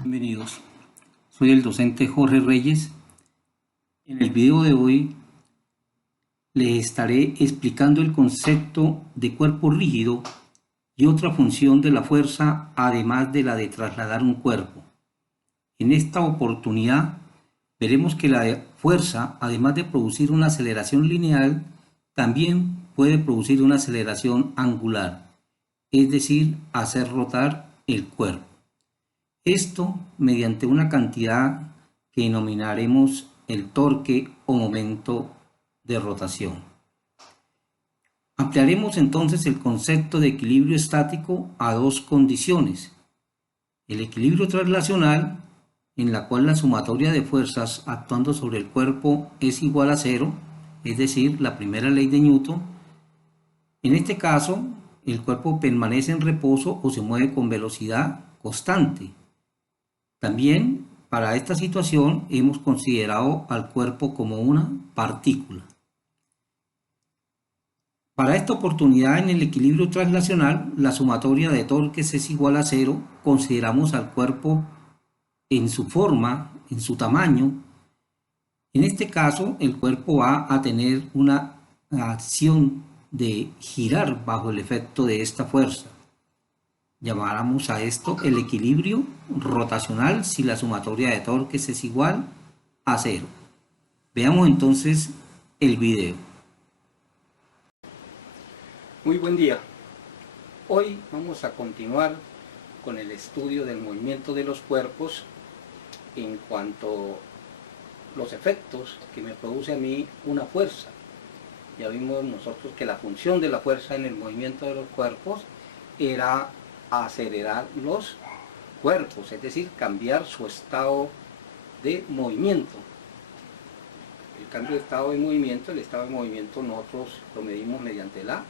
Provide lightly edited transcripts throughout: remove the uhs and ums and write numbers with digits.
Bienvenidos, soy el docente Jorge Reyes. En el video de hoy les estaré explicando el concepto de cuerpo rígido y otra función de la fuerza además de la de trasladar un cuerpo. En esta oportunidad veremos que la fuerza, además de producir una aceleración lineal, también puede producir una aceleración angular, es decir, hacer rotar el cuerpo. Esto mediante una cantidad que denominaremos el torque o momento de rotación. Ampliaremos entonces el concepto de equilibrio estático a dos condiciones. El equilibrio translacional, en la cual la sumatoria de fuerzas actuando sobre el cuerpo es igual a cero, es decir, la primera ley de Newton. En este caso, el cuerpo permanece en reposo o se mueve con velocidad constante. También para esta situación hemos considerado al cuerpo como una partícula. Para esta oportunidad en el equilibrio translacional, la sumatoria de torques es igual a cero. Consideramos al cuerpo en su forma, en su tamaño. En este caso, el cuerpo va a tener una acción de girar bajo el efecto de esta fuerza. Llamáramos a esto el equilibrio rotacional si la sumatoria de torques es igual a cero. Veamos entonces el video. Muy buen día. Hoy vamos a continuar con el estudio del movimiento de los cuerpos en cuanto a los efectos que me produce a mí una fuerza. Ya vimos nosotros que la función de la fuerza en el movimiento de los cuerpos era acelerar los cuerpos, es decir, cambiar su estado de movimiento. El cambio de estado de movimiento, el estado de movimiento nosotros lo medimos mediante la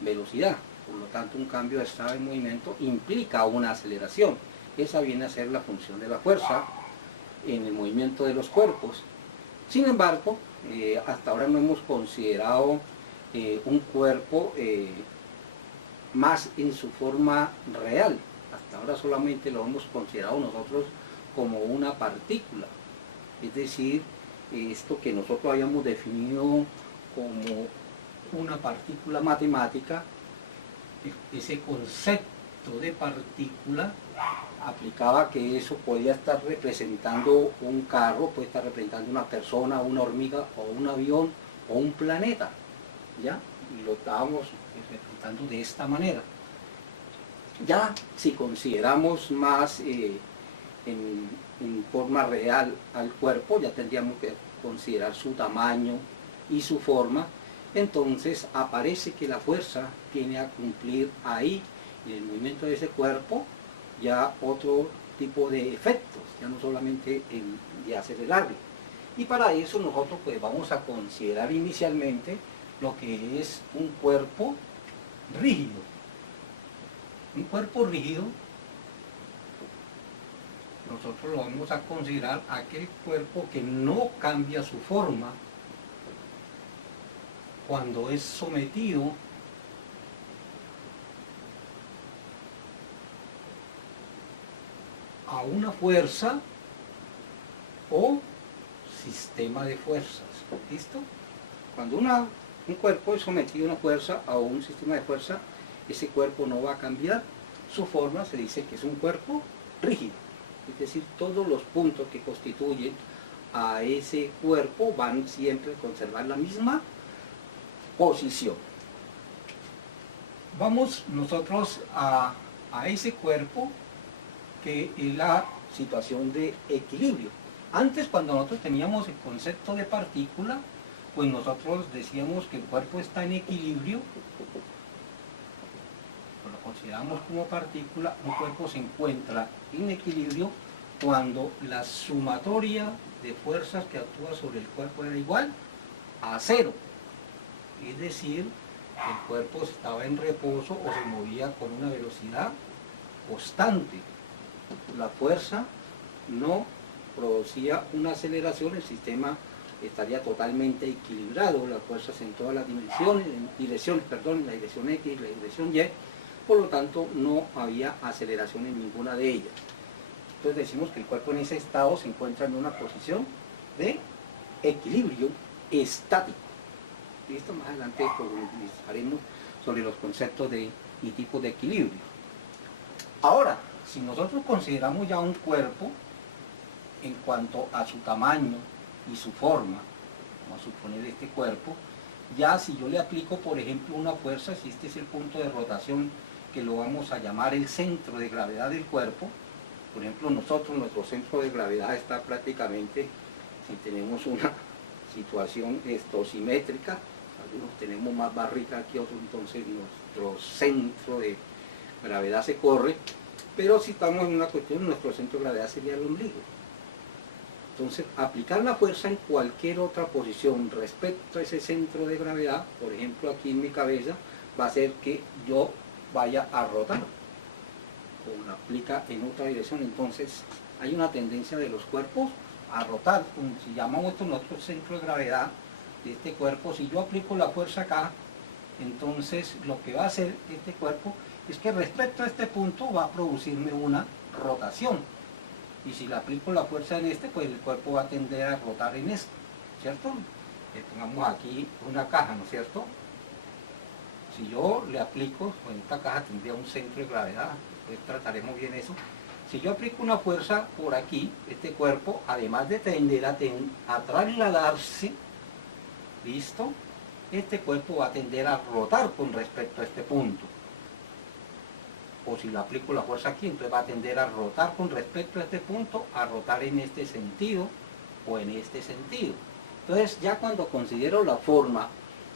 velocidad. Por lo tanto, un cambio de estado de movimiento implica una aceleración. Esa viene a ser la función de la fuerza en el movimiento de los cuerpos. Sin embargo, hasta ahora no hemos considerado un cuerpo más en su forma real. Hasta ahora solamente lo hemos considerado nosotros como una partícula. Es decir, esto que nosotros habíamos definido como una partícula matemática, ese concepto de partícula aplicaba que eso podía estar representando un carro, puede estar representando una persona, una hormiga, o un avión, o un planeta, ¿ya? Y lo estábamos representando de esta manera. Ya si consideramos más en forma real al cuerpo, ya tendríamos que considerar su tamaño y su forma. Entonces aparece que la fuerza viene a cumplir ahí, en el movimiento de ese cuerpo, ya otro tipo de efectos, ya no solamente el de acelerarlo. Y para eso nosotros pues vamos a considerar inicialmente lo que es un cuerpo rígido. Un cuerpo rígido, nosotros lo vamos a considerar aquel cuerpo que no cambia su forma cuando es sometido a una fuerza o sistema de fuerzas. ¿Listo? Cuando un cuerpo es sometido a una fuerza o un sistema de fuerza, ese cuerpo no va a cambiar su forma, se dice que es un cuerpo rígido. Es decir, todos los puntos que constituyen a ese cuerpo van siempre a conservar la misma posición. Vamos nosotros a ese cuerpo que es la situación de equilibrio. Antes, cuando nosotros teníamos el concepto de partícula, pues nosotros decíamos que el cuerpo está en equilibrio, lo consideramos como partícula. Un cuerpo se encuentra en equilibrio cuando la sumatoria de fuerzas que actúa sobre el cuerpo era igual a cero. Es decir, el cuerpo estaba en reposo o se movía con una velocidad constante. La fuerza no producía una aceleración, el sistema estaría totalmente equilibrado, las fuerzas en todas las dimensiones, la dirección X, la dirección Y, por lo tanto no había aceleración en ninguna de ellas. entonces decimos que el cuerpo en ese estado se encuentra en una posición de equilibrio estático. Listo, más adelante profundizaremos sobre los conceptos y tipos de equilibrio. Ahora, si nosotros consideramos ya un cuerpo en cuanto a su tamaño y su forma, vamos a suponer este cuerpo, ya si yo le aplico, por ejemplo, una fuerza, si este es el punto de rotación que lo vamos a llamar el centro de gravedad del cuerpo, por ejemplo, nuestro centro de gravedad está prácticamente, si tenemos una situación simétrica, algunos tenemos más barriga que otros, entonces nuestro centro de gravedad se corre, pero si estamos en una cuestión, nuestro centro de gravedad sería el ombligo. Entonces, aplicar la fuerza en cualquier otra posición respecto a ese centro de gravedad, por ejemplo aquí en mi cabeza, va a hacer que yo vaya a rotar, o la aplica en otra dirección. Entonces, hay una tendencia de los cuerpos a rotar, como si llamamos esto nuestro centro de gravedad de este cuerpo. Si yo aplico la fuerza acá, entonces lo que va a hacer este cuerpo es que respecto a este punto va a producirme una rotación. Y si le aplico la fuerza en este, pues el cuerpo va a tender a rotar en este, ¿cierto? Le pongamos aquí una caja, ¿no es cierto? Si yo le aplico, pues esta caja tendría un centro de gravedad, pues trataremos bien eso. Si yo aplico una fuerza por aquí, este cuerpo, además de tender a trasladarse, ¿listo? Este cuerpo va a tender a rotar con respecto a este punto. O si le aplico la fuerza aquí, entonces va a tender a rotar con respecto a este punto, a rotar en este sentido o en este sentido. Entonces ya cuando considero la forma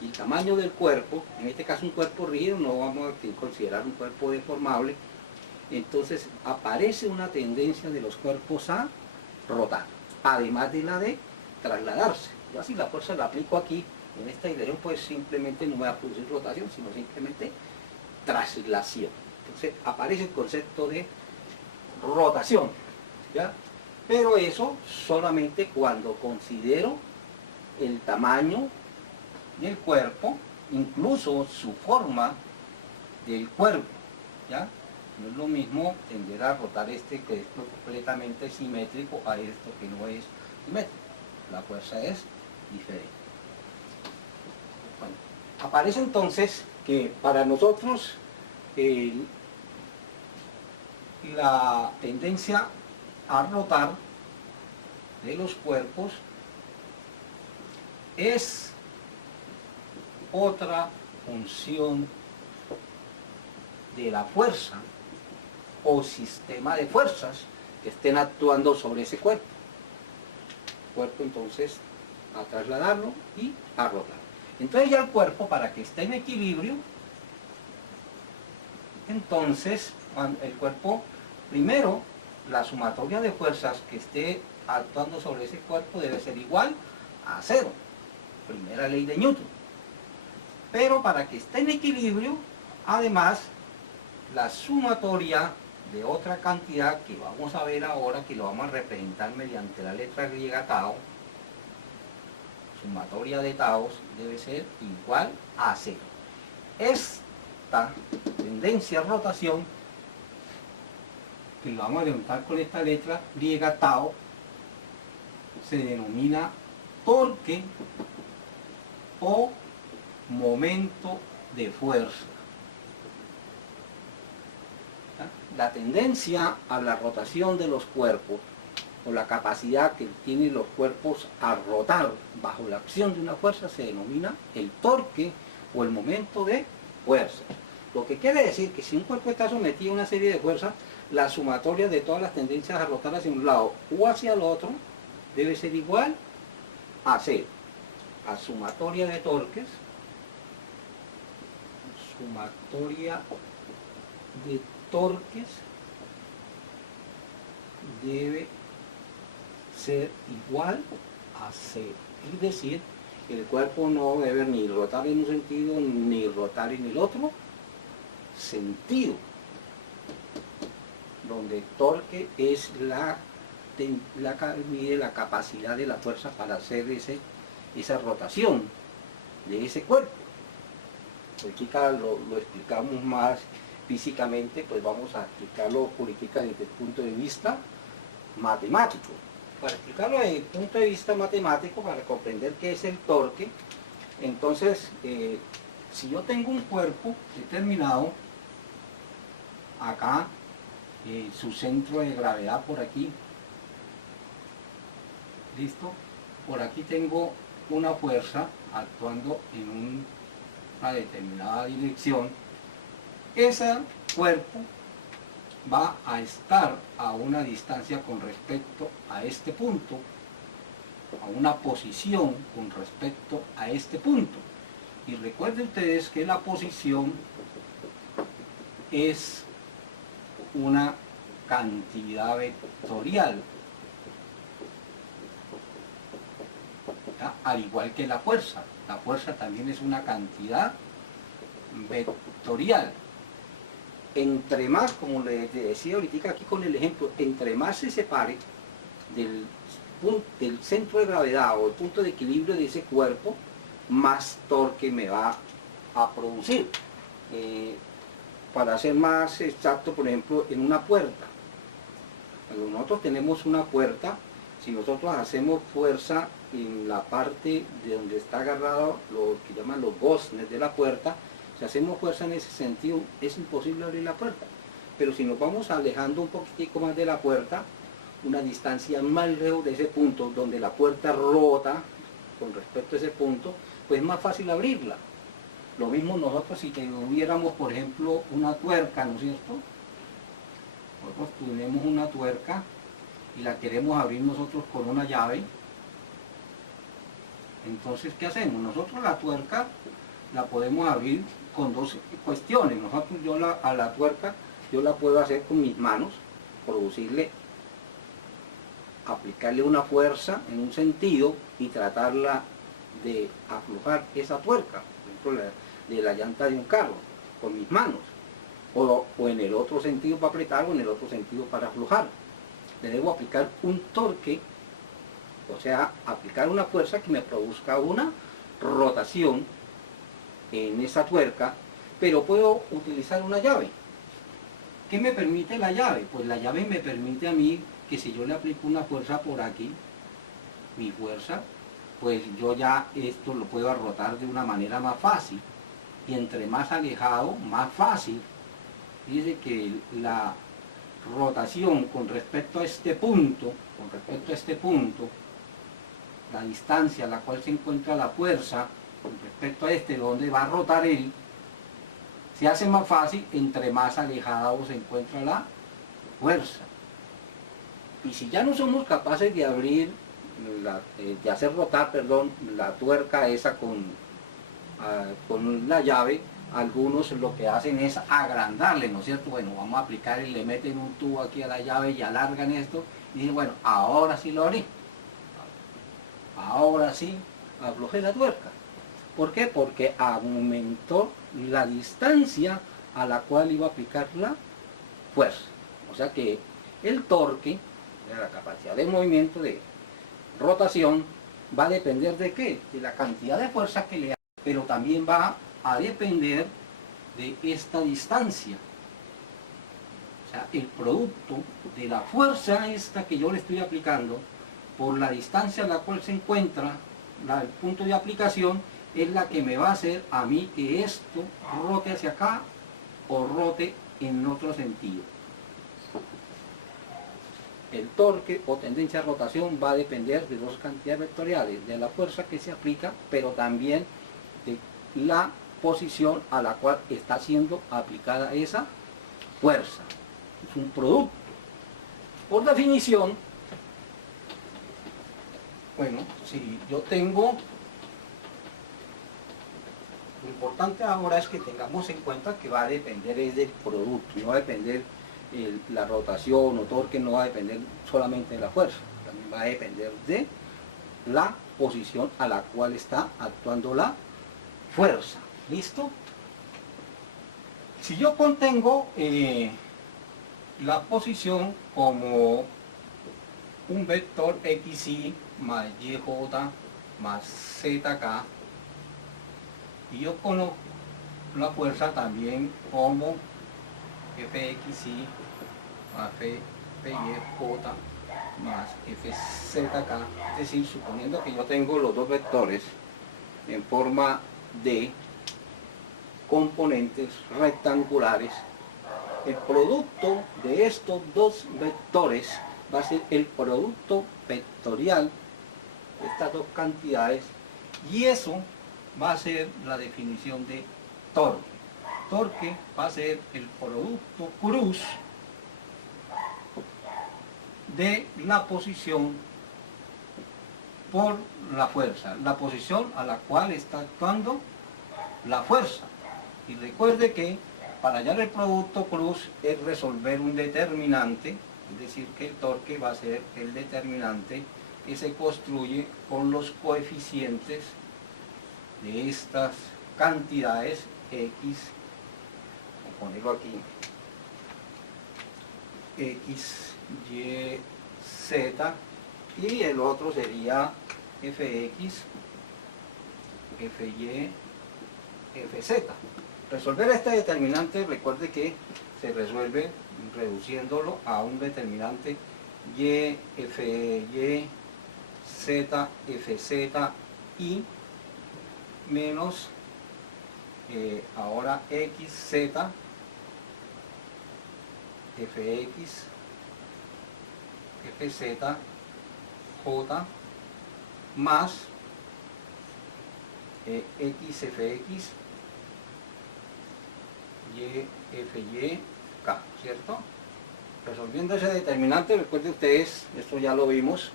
y el tamaño del cuerpo, en este caso un cuerpo rígido, no vamos a considerar un cuerpo deformable, entonces aparece una tendencia de los cuerpos a rotar, además de la de trasladarse. Ya si la fuerza la aplico aquí, en esta dirección, pues simplemente no va a producir rotación, sino simplemente traslación. Entonces aparece el concepto de rotación, ¿ya? Pero eso solamente cuando considero el tamaño del cuerpo, incluso su forma del cuerpo, ¿ya? No es lo mismo tender a rotar este que es completamente simétrico a esto que no es simétrico. La fuerza es diferente. Bueno, aparece entonces que para nosotros la tendencia a rotar de los cuerpos es otra función de la fuerza o sistema de fuerzas que estén actuando sobre ese cuerpo. El cuerpo entonces a trasladarlo y a rotar. Entonces ya el cuerpo, para que esté en equilibrio, entonces el cuerpo, primero, la sumatoria de fuerzas que esté actuando sobre ese cuerpo debe ser igual a cero. Primera ley de Newton. Pero para que esté en equilibrio, además, la sumatoria de otra cantidad que vamos a ver ahora, que lo vamos a representar mediante la letra griega tau, sumatoria de taos debe ser igual a cero. Esta tendencia a rotación, que lo vamos a levantar con esta letra griega tau, se denomina torque o momento de fuerza. La tendencia a la rotación de los cuerpos, o la capacidad que tienen los cuerpos a rotar bajo la acción de una fuerza, se denomina el torque o el momento de fuerza. Lo que quiere decir que si un cuerpo está sometido a una serie de fuerzas, la sumatoria de todas las tendencias a rotar hacia un lado o hacia el otro debe ser igual a cero. La sumatoria de torques, debe ser igual a cero. Es decir, que el cuerpo no debe ni rotar en un sentido ni rotar en el otro sentido, donde el torque es mide la capacidad de la fuerza para hacer esa rotación de ese cuerpo. Aquí lo explicamos más físicamente, pues vamos a explicarlo política desde el punto de vista matemático. Para explicarlo desde el punto de vista matemático, para comprender qué es el torque, entonces, si yo tengo un cuerpo determinado, acá, su centro de gravedad por aquí, ¿listo? Por aquí tengo una fuerza actuando en una determinada dirección. Ese cuerpo va a estar a una distancia con respecto a este punto, a una posición con respecto a este punto. Y recuerden ustedes que la posición es una cantidad vectorial, ¿ya? Al igual que la fuerza también es una cantidad vectorial. Entre más, como les decía ahorita aquí con el ejemplo, entre más se separe del centro de gravedad o el punto de equilibrio de ese cuerpo, más torque me va a producir. Para ser más exacto, por ejemplo, en una puerta. Cuando nosotros tenemos una puerta, si nosotros hacemos fuerza en la parte de donde está agarrado lo que llaman los goznes de la puerta, si hacemos fuerza en ese sentido, es imposible abrir la puerta. Pero si nos vamos alejando un poquitico más de la puerta, una distancia más lejos de ese punto, donde la puerta rota con respecto a ese punto, pues es más fácil abrirla. Lo mismo nosotros si tuviéramos, por ejemplo, una tuerca, ¿no es cierto? Nosotros tenemos una tuerca y la queremos abrir nosotros con una llave. Entonces, ¿qué hacemos? Nosotros la tuerca la podemos abrir con dos cuestiones. Nosotros, a la tuerca, yo la puedo hacer con mis manos, aplicarle una fuerza en un sentido y tratarla de aflojar esa tuerca, por ejemplo, de la llanta de un carro, con mis manos, o en el otro sentido para apretar o en el otro sentido para aflojar. Le debo aplicar un torque, o sea, aplicar una fuerza que me produzca una rotación en esa tuerca, pero puedo utilizar una llave. ¿Qué me permite la llave? Pues la llave me permite a mí que si yo le aplico una fuerza por aquí, mi fuerza, pues yo ya esto lo puedo rotar de una manera más fácil. Y entre más alejado, más fácil. Dice que la rotación con respecto a este punto, la distancia a la cual se encuentra la fuerza, con respecto a donde va a rotar él, se hace más fácil entre más alejado se encuentra la fuerza. Y si ya no somos capaces de abrir, de hacer rotar, la tuerca esa con la llave, algunos lo que hacen es agrandarle, ¿no es cierto? Bueno, vamos a aplicar y le meten un tubo aquí a la llave y alargan esto y dicen, bueno, ahora sí lo abrí. Ahora sí aflojé la tuerca. ¿Por qué? Porque aumentó la distancia a la cual iba a aplicar la fuerza. O sea que el torque, la capacidad de movimiento, de rotación, va a depender de qué? De la cantidad de fuerza que le haga, pero también va a depender de esta distancia. O sea, el producto de la fuerza esta que yo le estoy aplicando, por la distancia a la cual se encuentra el punto de aplicación, es la que me va a hacer a mí que esto rote hacia acá o rote en otro sentido. El torque o tendencia a rotación va a depender de dos cantidades vectoriales, de la fuerza que se aplica, pero también de la posición a la cual está siendo aplicada esa fuerza. Es un producto. Por definición, bueno, si yo tengo, lo importante ahora es que tengamos en cuenta que va a depender del producto, no va a depender la rotación o torque, no va a depender solamente de la fuerza, también va a depender de la posición a la cual está actuando la fuerza. ¿Listo? Si yo contengo la posición como un vector xy más yj más zk, y yo conozco la fuerza también como fxy más fyj más Fzk, es decir, suponiendo que yo tengo los dos vectores en forma de componentes rectangulares, el producto de estos dos vectores va a ser el producto vectorial de estas dos cantidades, y eso va a ser la definición de torque. Torque va a ser el producto cruz de la posición por la fuerza, la posición a la cual está actuando la fuerza. Y recuerde que para hallar el producto cruz es resolver un determinante, es decir, que el torque va a ser el determinante que se construye con los coeficientes de estas cantidades x, voy a ponerlo aquí, x, y, z, y el otro sería fx, fy, fz. Resolver este determinante, recuerde que se resuelve reduciéndolo a un determinante y, fy, z, fz, y menos ahora xz, fx, fz, j, más xfx, y, fy, k, ¿cierto? Resolviendo ese determinante, recuerden ustedes, esto ya lo vimos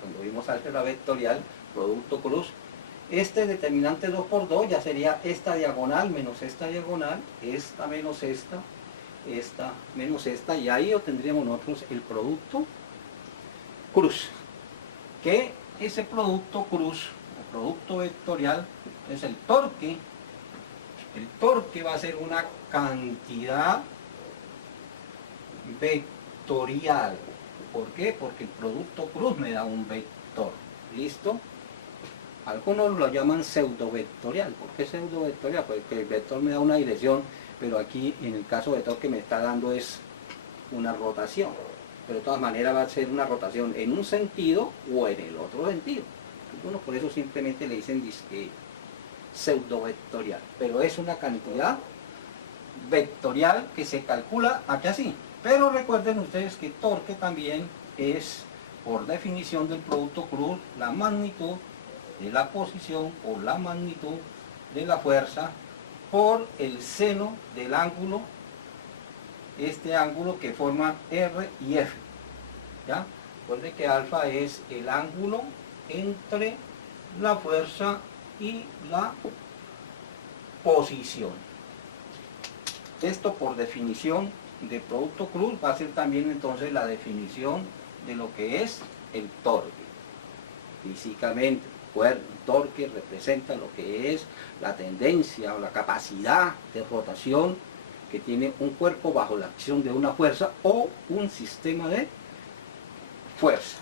cuando vimos álgebra vectorial, producto cruz. Este determinante 2 por 2 ya sería esta diagonal menos esta diagonal, esta menos esta menos esta, y ahí obtendríamos nosotros el producto cruz. Que ese producto cruz, o producto vectorial, es el torque. El torque va a ser una cantidad vectorial. ¿Por qué? Porque el producto cruz me da un vector. ¿Listo? Algunos lo llaman pseudo-vectorial. ¿Por qué pseudo-vectorial? Porque el vector me da una dirección, pero aquí en el caso de torque me está dando es una rotación. Pero de todas maneras va a ser una rotación en un sentido o en el otro sentido. Algunos por eso simplemente le dicen pseudo-vectorial. Pero es una cantidad vectorial que se calcula aquí así. Pero recuerden ustedes que torque también es, por definición del producto cruz, la magnitud de la posición o la magnitud de la fuerza por el seno del ángulo, este ángulo que forma R y F. ¿Ya? Recuerden que alfa es el ángulo entre la fuerza y la posición. Esto por definición de producto cruz va a ser también entonces la definición de lo que es el torque. Físicamente, el torque representa lo que es la tendencia o la capacidad de rotación que tiene un cuerpo bajo la acción de una fuerza o un sistema de fuerza.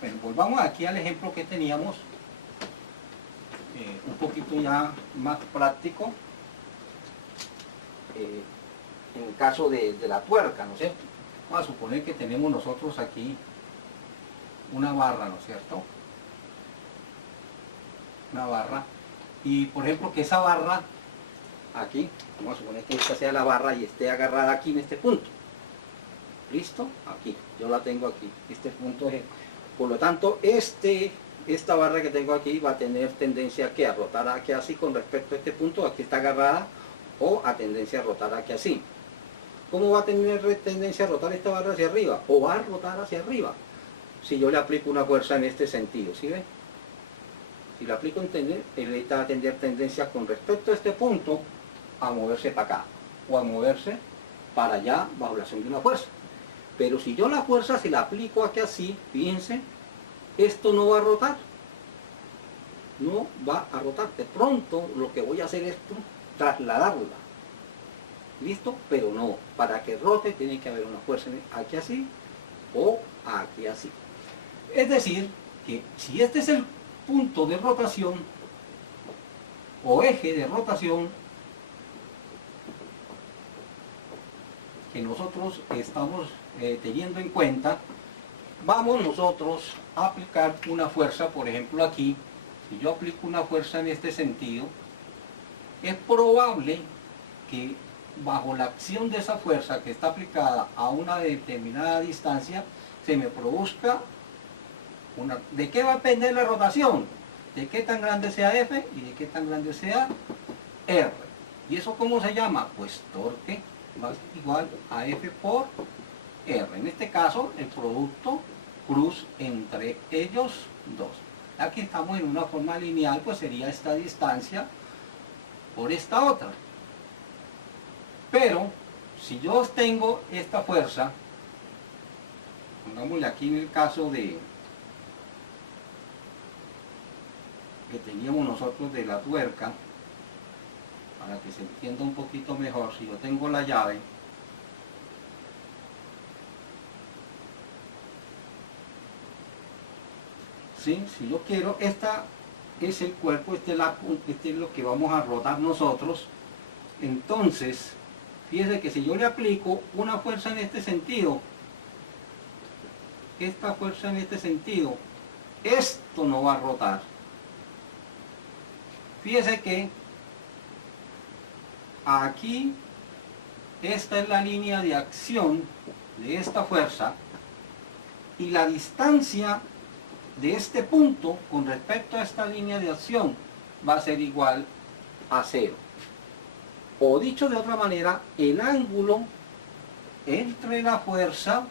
Bueno, volvamos aquí al ejemplo que teníamos, un poquito ya más práctico, en el caso de la tuerca, ¿no es cierto? Vamos a suponer que tenemos nosotros aquí una barra, ¿no es cierto? Una barra, y por ejemplo que esa barra aquí, vamos a suponer que esta sea la barra y esté agarrada aquí en este punto. ¿Listo? Aquí, yo la tengo aquí, este punto es, por lo tanto esta barra que tengo aquí va a tener tendencia aquí a rotar aquí así con respecto a este punto, aquí está agarrada, o a tendencia a rotar aquí así. ¿Cómo va a tener tendencia a rotar esta barra hacia arriba? O va a rotar hacia arriba si yo le aplico una fuerza en este sentido, ¿sí ven? Si le aplico él va a tener tendencia con respecto a este punto a moverse para acá o a moverse para allá bajo la acción de una fuerza. Pero si yo la fuerza se la aplico aquí así, fíjense, esto no va a rotar. No va a rotar. De pronto lo que voy a hacer es trasladarla. ¿Listo? Pero no. Para que rote tiene que haber una fuerza aquí así o aquí así. Es decir, que si este es el punto de rotación o eje de rotación que nosotros estamos teniendo en cuenta, vamos nosotros a aplicar una fuerza, por ejemplo aquí, si yo aplico una fuerza en este sentido, es probable que bajo la acción de esa fuerza que está aplicada a una determinada distancia, se me produzca una... ¿De qué va a depender la rotación? De qué tan grande sea F y de qué tan grande sea R. ¿Y eso cómo se llama? Pues torque va a ser igual a F por R. En este caso, el producto cruz entre ellos dos. Aquí estamos en una forma lineal, pues sería esta distancia por esta otra. Pero, si yo tengo esta fuerza, pongámosle aquí en el caso de que teníamos nosotros de la tuerca, para que se entienda un poquito mejor, si yo tengo la llave, ¿sí? Si yo quiero, esta es el cuerpo, este es lo que vamos a rodar nosotros, entonces, fíjese que si yo le aplico una fuerza en este sentido, esta fuerza en este sentido, esto no va a rotar. Fíjese que aquí, esta es la línea de acción de esta fuerza y la distancia de este punto con respecto a esta línea de acción va a ser igual a 0. O dicho de otra manera, el ángulo entre la fuerza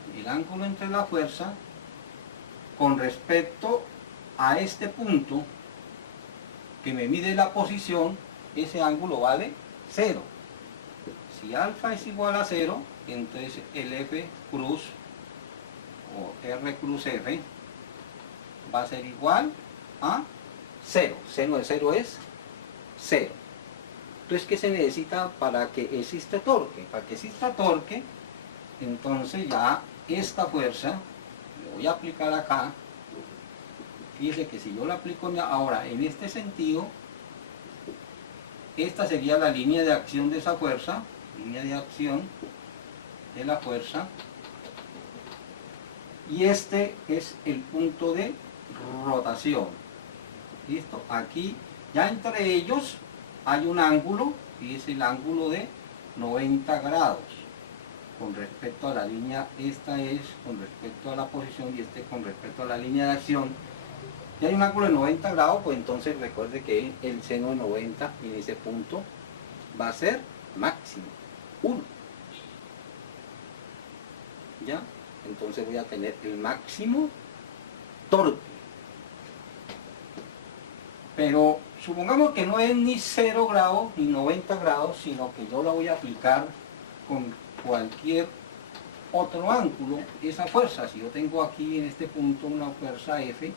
con respecto a este punto que me mide la posición, ese ángulo vale 0. Si alfa es igual a 0, entonces el F cruz o R cruz F va a ser igual a 0. Seno de 0 es 0. Entonces, ¿qué se necesita para que exista torque? Para que exista torque, entonces ya esta fuerza, le voy a aplicar acá. Fíjese que si yo la aplico ahora en este sentido, esta sería la línea de acción de esa fuerza, línea de acción de la fuerza, y este es el punto de rotación. ¿Listo? Aquí, ya entre ellos, hay un ángulo, y es el ángulo de 90 grados, con respecto a la línea, esta es con respecto a la posición, y este con respecto a la línea de acción. Si hay un ángulo de 90 grados, pues entonces recuerde que el seno de 90 en ese punto va a ser máximo, 1. ¿Ya? Entonces voy a tener el máximo torque. Pero supongamos que no es ni 0 grados ni 90 grados, sino que yo la voy a aplicar con cualquier otro ángulo, esa fuerza. Si yo tengo aquí en este punto una fuerza F,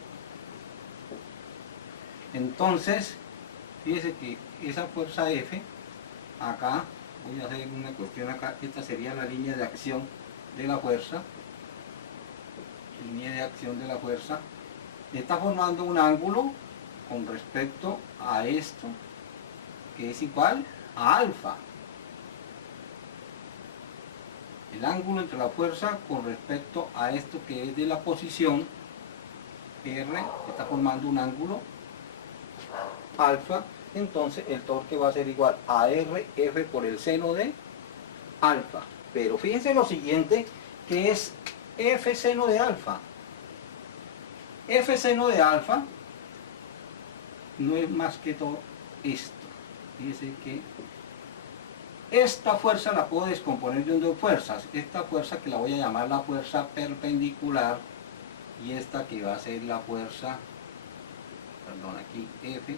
entonces, fíjese que esa fuerza F, acá, voy a hacer una cuestión acá, esta sería la línea de acción de la fuerza, está formando un ángulo con respecto a esto, que es igual a alfa. El ángulo entre la fuerza con respecto a esto que es de la posición R, está formando un ángulo alfa, entonces el torque va a ser igual a RF por el seno de alfa. Pero fíjense lo siguiente, que es F seno de alfa. F seno de alfa no es más que todo esto. Fíjense que esta fuerza la puedo descomponer en dos fuerzas. Esta fuerza que la voy a llamar la fuerza perpendicular y esta que va a ser la fuerza, perdón, aquí F,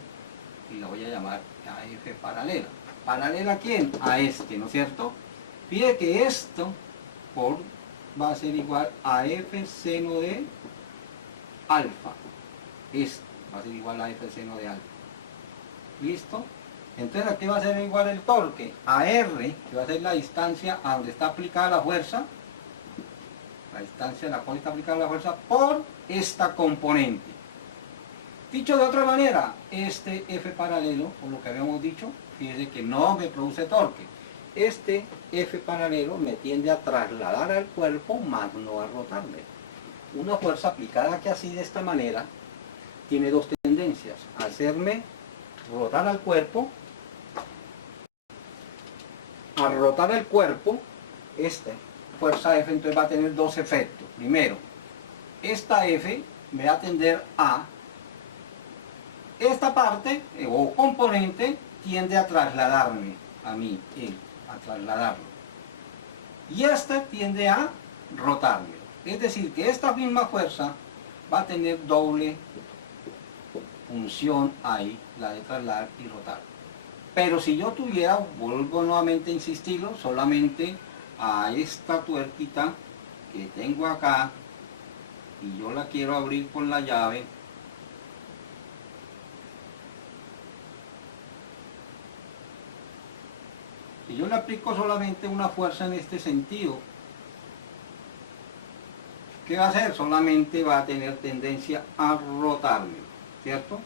y la voy a llamar a F paralela. ¿Paralela a quién? A este, ¿no es cierto? Fíjate que esto va a ser igual a F seno de alfa. Esto va a ser igual a F seno de alfa. ¿Listo? Entonces aquí va a ser igual el torque a R, que va a ser la distancia a donde está aplicada la fuerza, la distancia a la cual está aplicada la fuerza, por esta componente. Dicho de otra manera, este F paralelo, por lo que habíamos dicho, fíjense que no me produce torque. Este F paralelo me tiende a trasladar al cuerpo, más no a rotarme. una fuerza aplicada aquí así de esta manera tiene dos tendencias: hacerme rotar al cuerpo, al rotar el cuerpo, esta fuerza F entonces va a tener dos efectos. Primero, esta F me va a tender a esta parte o componente tiende a trasladarme a mí, a trasladarlo. Y esta tiende a rotarme. Es decir, que esta misma fuerza va a tener doble función ahí, la de trasladar y rotar. Pero si yo tuviera, vuelvo nuevamente a insistirlo, solamente a esta tuerquita que tengo acá, y yo la quiero abrir con la llave, si yo le aplico solamente una fuerza en este sentido, ¿qué va a hacer? Solamente va a tener tendencia a rotarme, ¿cierto?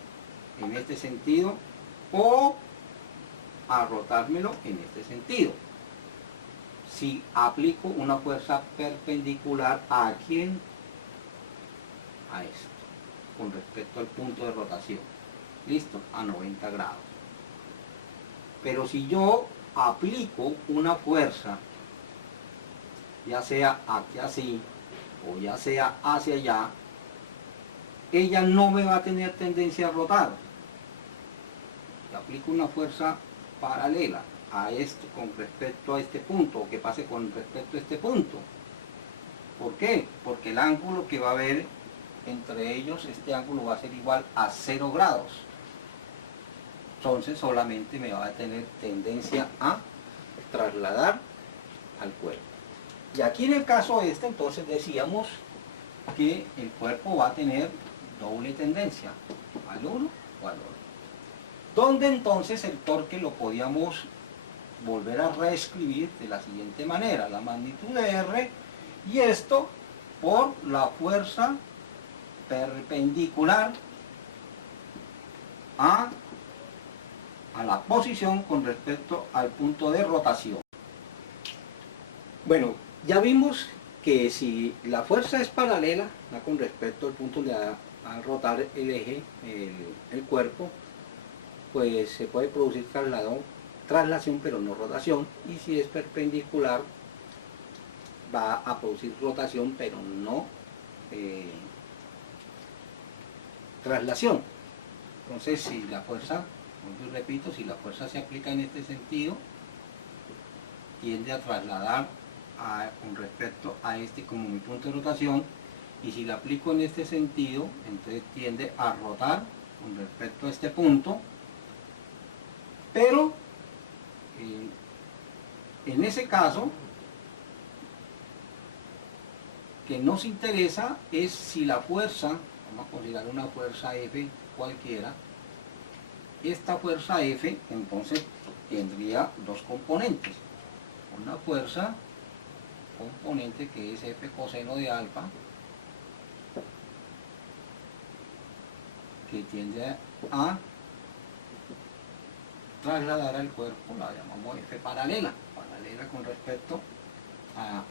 En este sentido, o a rotármelo en este sentido. Si aplico una fuerza perpendicular a quién, a esto, con respecto al punto de rotación, listo, a 90 grados. Pero si yo aplico una fuerza, ya sea aquí así o ya sea hacia allá, ella no me va a tener tendencia a rotar. Si aplico una fuerza paralela a este con respecto a este punto, o que pase con respecto a este punto. ¿Por qué? Porque el ángulo que va a haber entre ellos, este ángulo va a ser igual a 0 grados. Entonces solamente me va a tener tendencia a trasladar al cuerpo. Y aquí en el caso este, entonces decíamos que el cuerpo va a tener doble tendencia, al uno o al otro. Donde entonces el torque lo podíamos volver a reescribir de la siguiente manera: la magnitud de R, y esto por la fuerza perpendicular a la posición con respecto al punto de rotación. Bueno, ya vimos que si la fuerza es paralela con respecto al punto de al rotar el eje, el cuerpo, pues se puede producir traslación pero no rotación, y si es perpendicular va a producir rotación pero no traslación. Entonces, si la fuerza, como repito, si la fuerza se aplica en este sentido, tiende a trasladar con respecto a este como mi punto de rotación, y si la aplico en este sentido, entonces tiende a rotar con respecto a este punto. Pero en ese caso, que nos interesa es si la fuerza, vamos a considerar una fuerza F cualquiera, esta fuerza F entonces tendría dos componentes: una fuerza componente que es F coseno de alfa, que tiende a trasladar al cuerpo, la llamamos F paralela con respecto a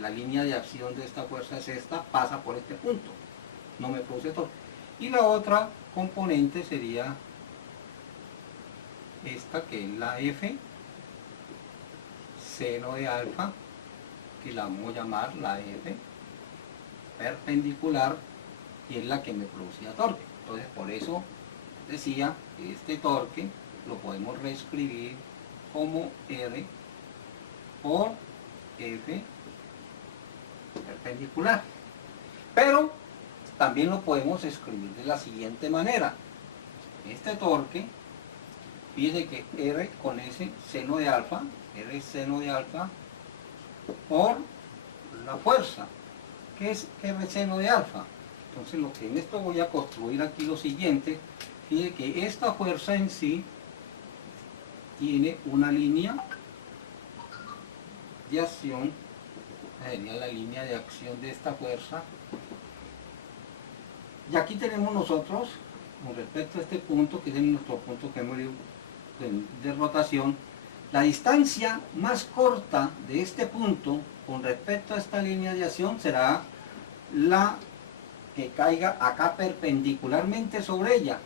la línea de acción de esta fuerza es esta, pasa por este punto, no me produce torque. Y la otra componente sería esta, que es la F seno de alfa, que la vamos a llamar la F perpendicular, y es la que me producía torque. Entonces, por eso decía que este torque lo podemos reescribir como R por F perpendicular. Pero también lo podemos escribir de la siguiente manera: este torque, fíjese que R con ese seno de alfa, R seno de alfa por la fuerza, que es R seno de alfa. Entonces, lo que en esto voy a construir aquí lo siguiente: fíjese que esta fuerza en sí tiene una línea de acción, sería la línea de acción de esta fuerza, y aquí tenemos nosotros, con respecto a este punto, que es nuestro punto que hemos de rotación, la distancia más corta de este punto con respecto a esta línea de acción será la que caiga acá perpendicularmente sobre ella.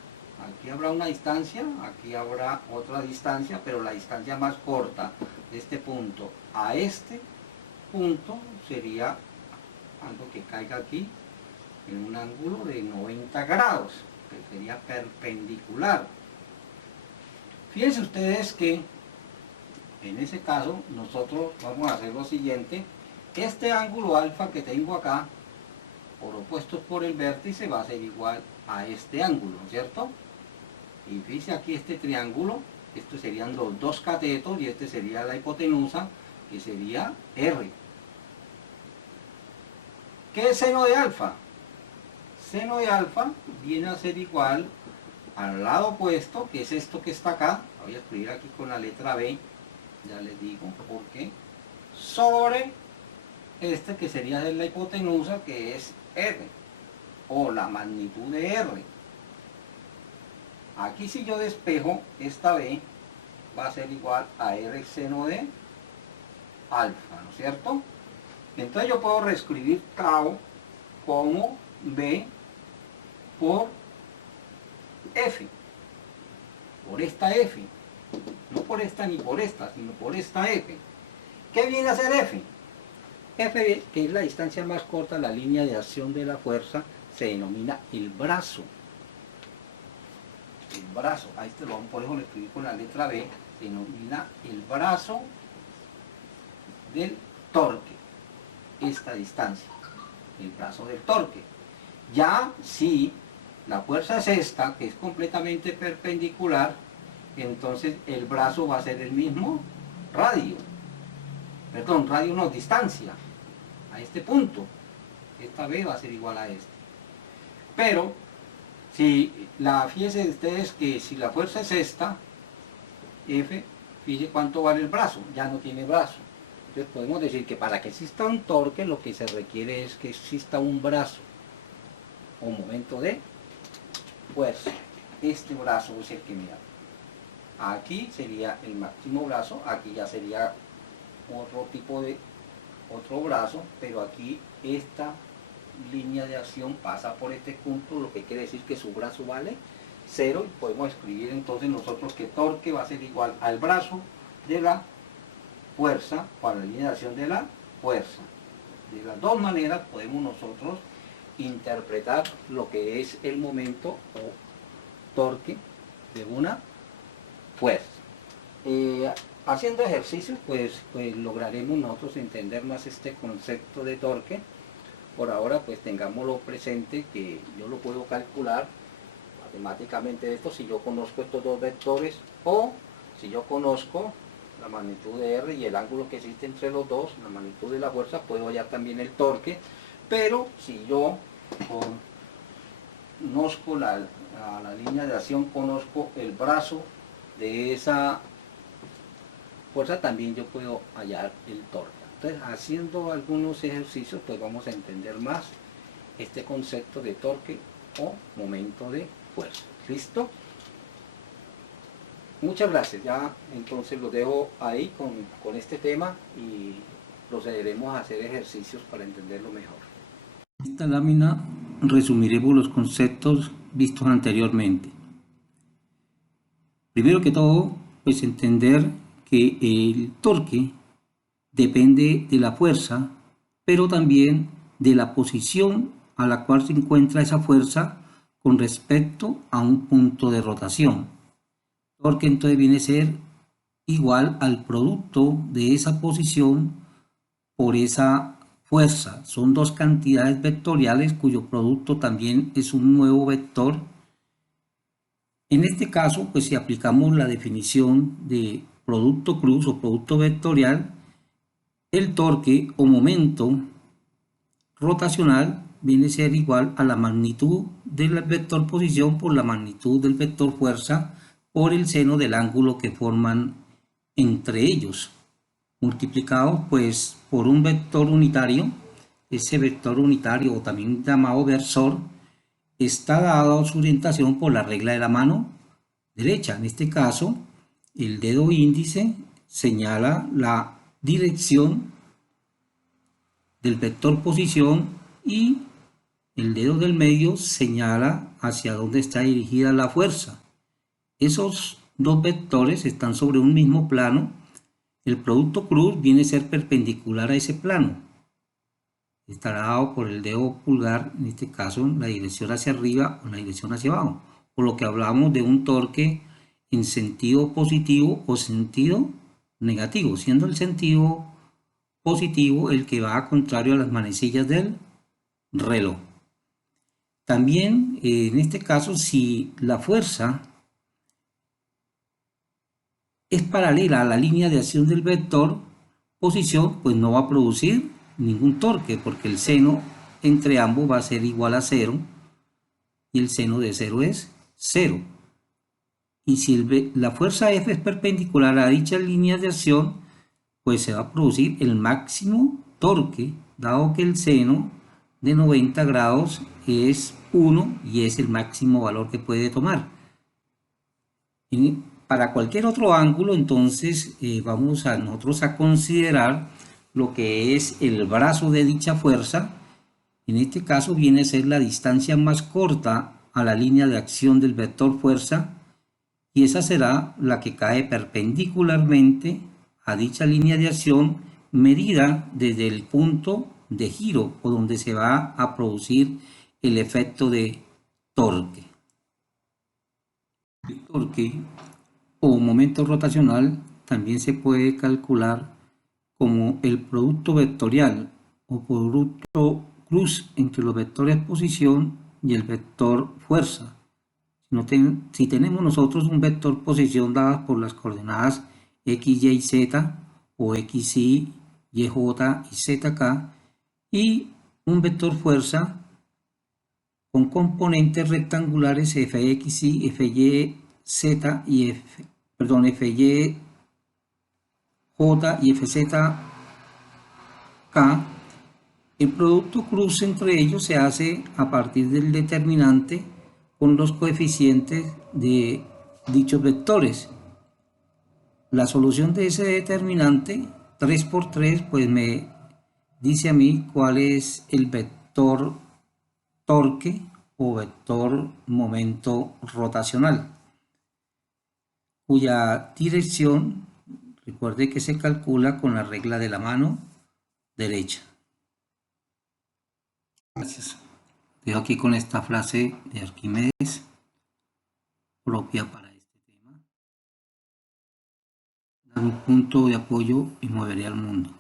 Aquí habrá una distancia, aquí habrá otra distancia, pero la distancia más corta de este punto a este punto sería algo que caiga aquí en un ángulo de 90 grados, que sería perpendicular. Fíjense ustedes que en ese caso nosotros vamos a hacer lo siguiente: este ángulo alfa que tengo acá, por opuestos por el vértice, va a ser igual a este ángulo, ¿cierto? Y fíjense aquí este triángulo, estos serían los dos catetos y este sería la hipotenusa, que sería R. ¿Qué es seno de alfa? Seno de alfa viene a ser igual al lado opuesto, que es esto que está acá. Voy a escribir aquí con la letra B, ya les digo por qué, sobre este que sería de la hipotenusa, que es R, o la magnitud de R. Aquí si yo despejo esta B, va a ser igual a R seno de alfa, ¿no es cierto? Entonces yo puedo reescribir tau como B por F, por esta F, no por esta ni por esta, sino por esta F. ¿Qué viene a ser F? F, que es la distancia más corta, la línea de acción de la fuerza, se denomina el brazo. El brazo, ahí te lo, por eso lo escribí con la letra B, se denomina el brazo del torque, esta distancia, el brazo del torque. Ya si la fuerza es esta, que es completamente perpendicular, entonces el brazo va a ser el mismo radio, perdón, radio no, distancia, a este punto, esta B va a ser igual a este. Pero, fíjense ustedes que si la fuerza es esta, F, fíjense cuánto vale el brazo, ya no tiene brazo. Entonces podemos decir que para que exista un torque, lo que se requiere es que exista un brazo, o momento de fuerza. Este brazo es el que mira. Aquí sería el máximo brazo, aquí ya sería otro tipo de otro brazo, pero aquí esta línea de acción pasa por este punto, lo que quiere decir que su brazo vale 0, y podemos escribir entonces nosotros que torque va a ser igual al brazo de la fuerza, o a la línea de acción de la fuerza. De las dos maneras podemos nosotros interpretar lo que es el momento o torque de una fuerza. Haciendo ejercicios pues lograremos nosotros entender más este concepto de torque. Por ahora pues tengámoslo presente que yo lo puedo calcular matemáticamente esto si yo conozco estos dos vectores, o si yo conozco la magnitud de R y el ángulo que existe entre los dos, la magnitud de la fuerza, puedo hallar también el torque. Pero si yo conozco la línea de acción, conozco el brazo de esa fuerza, también yo puedo hallar el torque. Entonces, haciendo algunos ejercicios, pues vamos a entender más este concepto de torque o momento de fuerza. ¿Listo? Muchas gracias. Ya entonces lo dejo ahí con este tema y procederemos a hacer ejercicios para entenderlo mejor. En esta lámina resumiremos los conceptos vistos anteriormente. Primero que todo, pues entender que el torque depende de la fuerza, pero también de la posición a la cual se encuentra esa fuerza con respecto a un punto de rotación. Torque entonces viene a ser igual al producto de esa posición por esa fuerza. Son dos cantidades vectoriales cuyo producto también es un nuevo vector. En este caso, pues si aplicamos la definición de producto cruz o producto vectorial, el torque o momento rotacional viene a ser igual a la magnitud del vector posición por la magnitud del vector fuerza por el seno del ángulo que forman entre ellos, multiplicado pues por un vector unitario. Ese vector unitario, o también llamado versor, está dado su orientación por la regla de la mano derecha. En este caso, el dedo índice señala la dirección del vector posición y El dedo del medio señala hacia dónde está dirigida la fuerza. Esos dos vectores están sobre un mismo plano. El producto cruz viene a ser perpendicular a ese plano. Estará dado por el dedo pulgar, en este caso, la dirección hacia arriba o la dirección hacia abajo. Por lo que hablamos de un torque en sentido positivo o sentido negativo, siendo el sentido positivo el que va contrario a las manecillas del reloj. También, en este caso, si la fuerza es paralela a la línea de acción del vector posición, pues no va a producir ningún torque, porque el seno entre ambos va a ser igual a 0 y el seno de 0 es 0. Y si la fuerza F es perpendicular a dicha línea de acción, pues se va a producir el máximo torque, dado que el seno de 90 grados es 1 y es el máximo valor que puede tomar. Y para cualquier otro ángulo, entonces vamos a nosotros a considerar lo que es el brazo de dicha fuerza. En este caso viene a ser la distancia más corta a la línea de acción del vector fuerza, y esa será la que cae perpendicularmente a dicha línea de acción, medida desde el punto de giro o donde se va a producir el efecto de torque. El torque o momento rotacional también se puede calcular como el producto vectorial o producto cruz entre los vectores posición y el vector fuerza. Si tenemos nosotros un vector posición dadas por las coordenadas x, y, z o x, y, j y zk, y un vector fuerza con componentes rectangulares fxy, fy, z y fy, j y fzk, el producto cruz entre ellos se hace a partir del determinante con los coeficientes de dichos vectores. La solución de ese determinante 3 por 3 pues me dice a mí cuál es el vector torque o vector momento rotacional, cuya dirección, recuerde que se calcula con la regla de la mano derecha. Gracias. Dejo aquí con esta frase de Arquímedes propia para este tema. Dar un punto de apoyo y moveré al mundo.